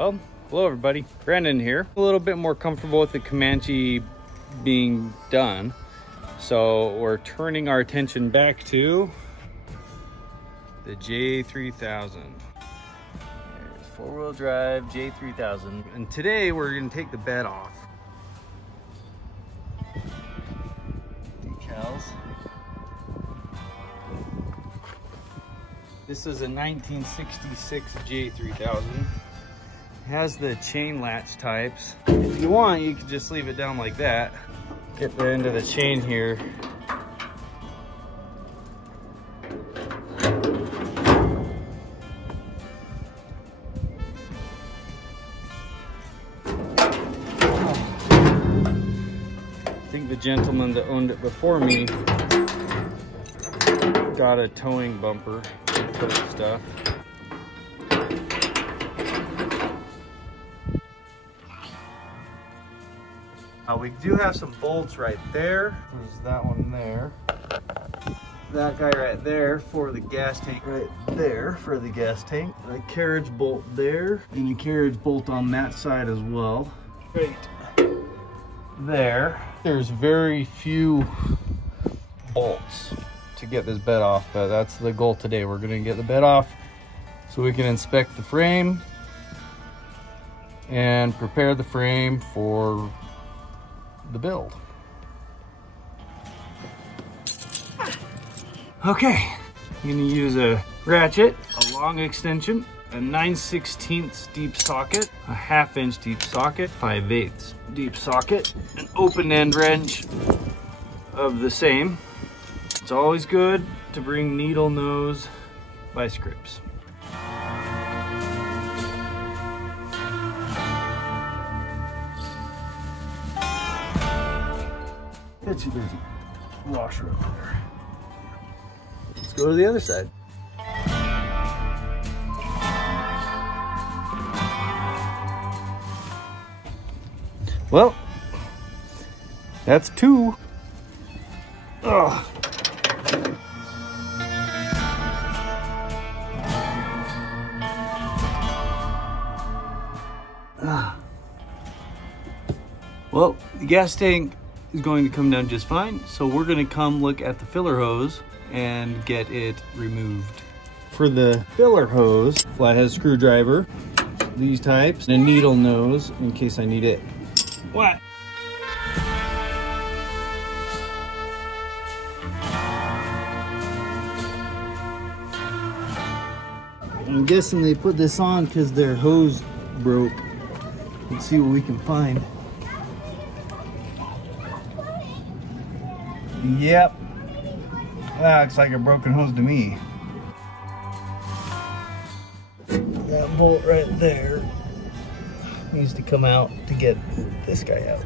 Well, hello everybody, Brandon here. A little bit more comfortable with the Comanche being done. So we're turning our attention back to the J3000. There's four-wheel drive J3000. And today we're gonna take the bed off. Decals. This is a 1966 J3000. Has the chain latch types. If you want, you could just leave it down like that. Get the end of the chain here. I think the gentleman that owned it before me got a towing bumper to tow stuff. We do have some bolts right there. There's that one there. That guy right there for the gas tank right there for the gas tank. A carriage bolt there and a carriage bolt on that side as well. Right there. There's very few bolts to get this bed off, but that's the goal today. We're gonna get the bed off so we can inspect the frame and prepare the frame for the build. Okay, I'm gonna use a ratchet, a long extension, a 9/16 deep socket, a 1/2 inch deep socket, 5/8 deep socket, an open end wrench of the same. It's always good to bring needle nose vice grips. There's a washer up there. Let's go to the other side. Well, that's two. Ugh. Well, the gas tank is going to come down just fine. So we're gonna come look at the filler hose and get it removed. For the filler hose, flathead screwdriver, these types, and a needle nose in case I need it. What? I'm guessing they put this on because their hose broke. Let's see what we can find. Yep, that looks like a broken hose to me. That bolt right there needs to come out to get this guy out.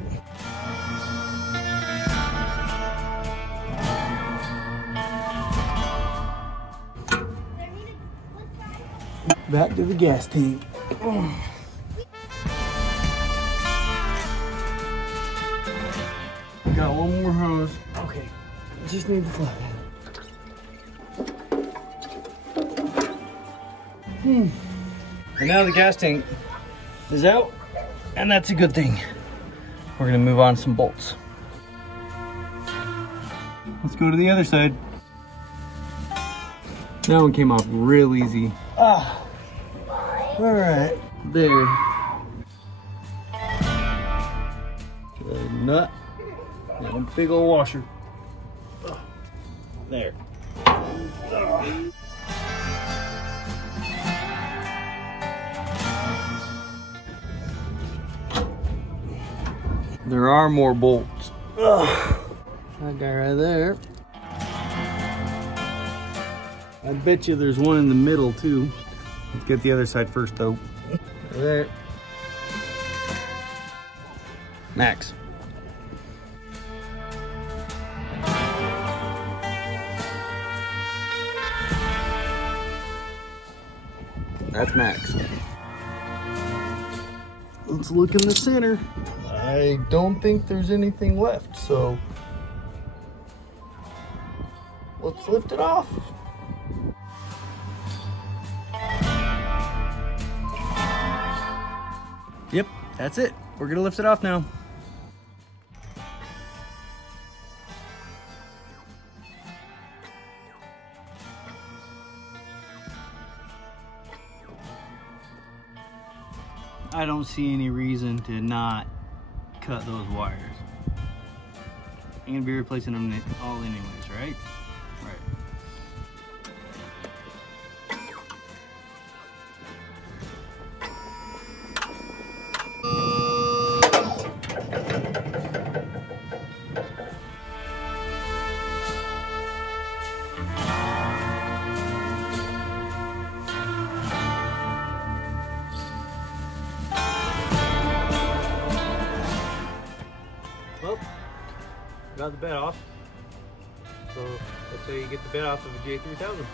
Back to the gas tank. Got one more hose. Okay, just need the flathead. And now the gas tank is out, and that's a good thing. We're gonna move on to some bolts. Let's go to the other side. That one came off real easy. Ah, all right, there. Good nut. And a big old washer. There. There are more bolts. That guy right there. I bet you there's one in the middle too. Let's get the other side first though. There. Max. That's Max. Let's look in the center. I don't think there's anything left, so let's lift it off. Yep, that's it. We're gonna lift it off now. I don't see any reason to not cut those wires. I'm gonna be replacing them all anyways, right? Right. Well, got the bed off. So that's how you get the bed off of a J3000.